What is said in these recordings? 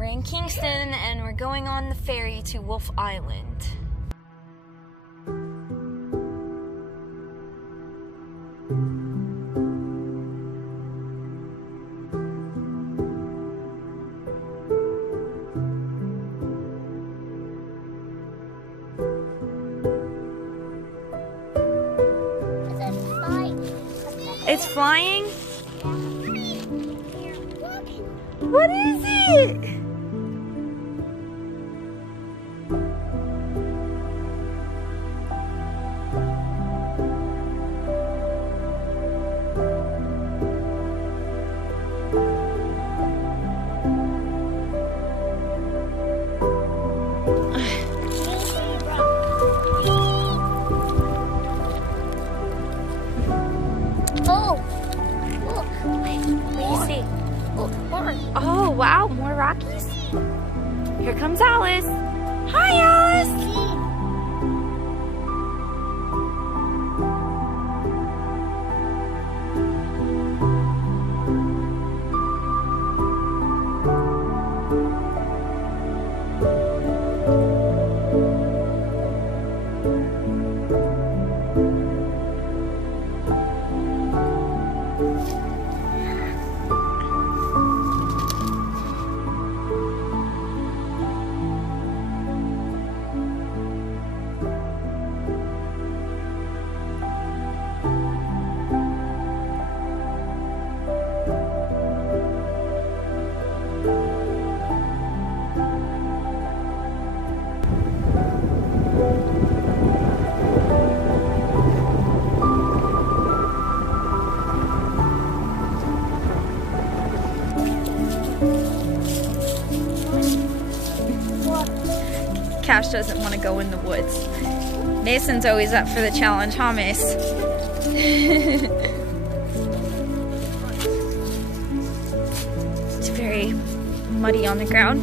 We're in Kingston and we're going on the ferry to Wolfe Island. It's flying? What is it? Oh, wow, more Rockies? Here comes Alice. Hi, Alice. Cash doesn't want to go in the woods. Mason's always up for the challenge, huh, Mace? It's very muddy on the ground.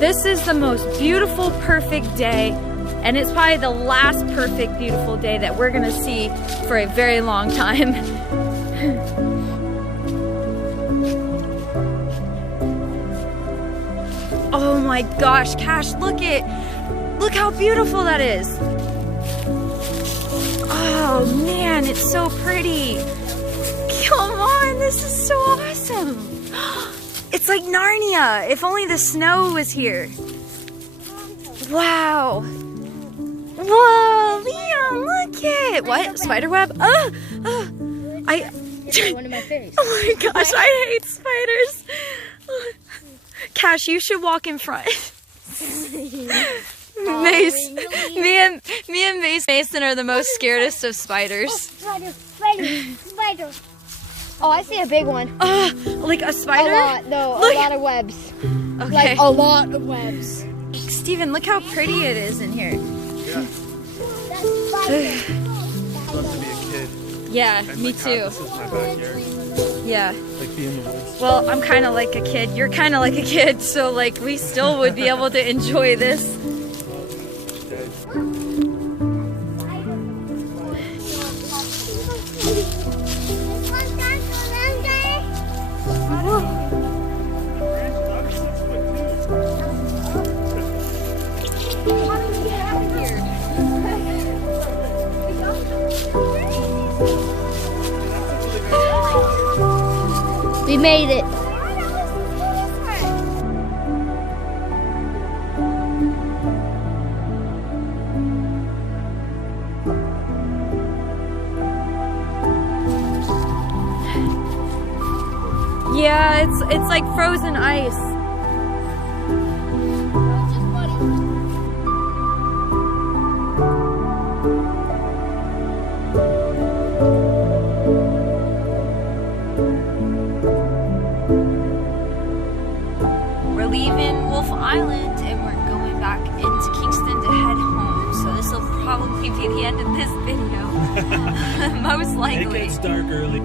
This is the most beautiful, perfect day. And it's probably the last perfect, beautiful day that we're gonna see for a very long time. Oh my gosh, Cash, look how beautiful that is. Oh man, it's so pretty. Come on, this is so awesome. It's like Narnia, if only the snow was here. Wow. Whoa, Liam, look it! What? Spiderweb? One of my favorites. Oh my gosh, I hate spiders. Cash, you should walk in front. Mace, me and Mason are the most scaredest of spiders. Spider. Oh, I see a big one. Like a spider? A lot, no, look. A lot of webs. Okay. Like a lot of webs. Steven, look how pretty it is in here. Yeah. Love to be a kid. Yeah, And me like too. This is my backyard. Yeah. Like being in the woods. Well, I'm kind of like a kid. You're kind of like a kid, so like we still would be able to enjoy this. We made it. Yeah, it's like frozen ice. We're leaving Wolfe Island and we're going back into Kingston to head home. So this will probably be the end of this video. Most likely. It gets dark early.